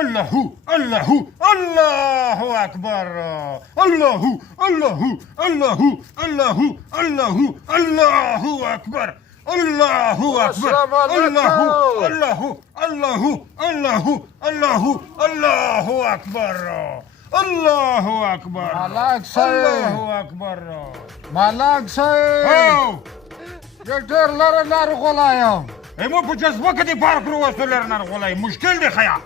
الله الله الله أكبر. الله الله الله الله الله الله أكبر. الله أكبر. الله الله الله الله الله الله أكبر. الله أكبر. ملک صاحب الله أكبر. ملک صاحب یو ډېر لرې لارې غولی یم. مو په جذبه کې دې پارک وروستو لرې نرغولی مشکل دی خیا.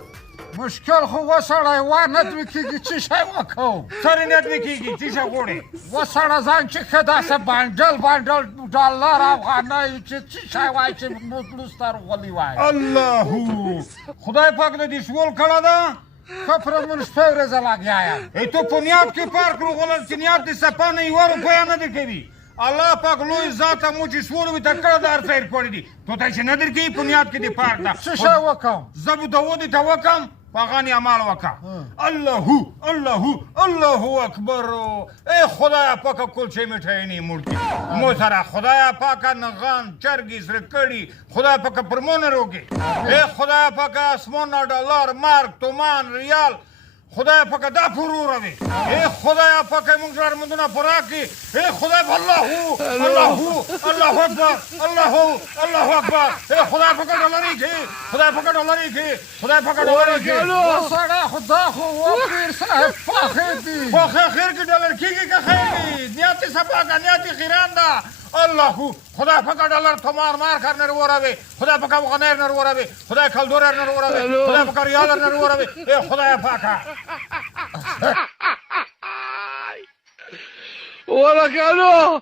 مشکل خو وسړی ونه دوی کېږي څه شی وکړو. سره نه دوی کېږي څه شی غواړې. وسړه ځان چې ښه داسې بنډل بنډل ډالر افغانۍ چې څه شی وایي چې موږ غولي وایي. الله خدای پاک د دې سوال کړه ده. ښه پرې مونږ شپې ورځې لګیا یم. تو په نیاد کې پارک وروغولل چې نیاد دې سپا نه یوه روپیه نه دې کوي. الله پاک لوی ذاته مو چې سوال وي ته کړه د هر څه کړی دي تو ته چې نه درکوي په نیاد کې دې پارک ده. څه شی وکړم. زه به د ودې ته وکړم پاغانی عمل وکړه. الله الله الله اکبر. ای خدایا پاکه کلچې میټۍ نه مړکې مو سره خدایا پاکه نغان چرګې سره کړي خدای پاکه پر مو نه روکې. ای خدایا پاکه اسمانه ډالر مارک تومان ریال خدای پاکه دا پروروي. ای خدای پاکه موږ سره مندونه پورا کړي. ای خدای الله الله الله اکبر الله الله اکبر. ای خدای پاکه ډالرې کې خدای پاکه ډالرې کې خدای پاکه ډالرې کې. وسړی خدا خو وپیر صاحب پاخې دي. پاخې خیر کې ډالر کېږي که خیر دي. نیاتې سپا که نیاتې خیران ده. الله خدای پاکه ډالر تومار مارکر نه وروروي خدای پاکه افغانۍ نه وروروي خدای کلدورر نه وروروي خدای پاکه ریال نه وروروي. ای خدای پاکه ولك الو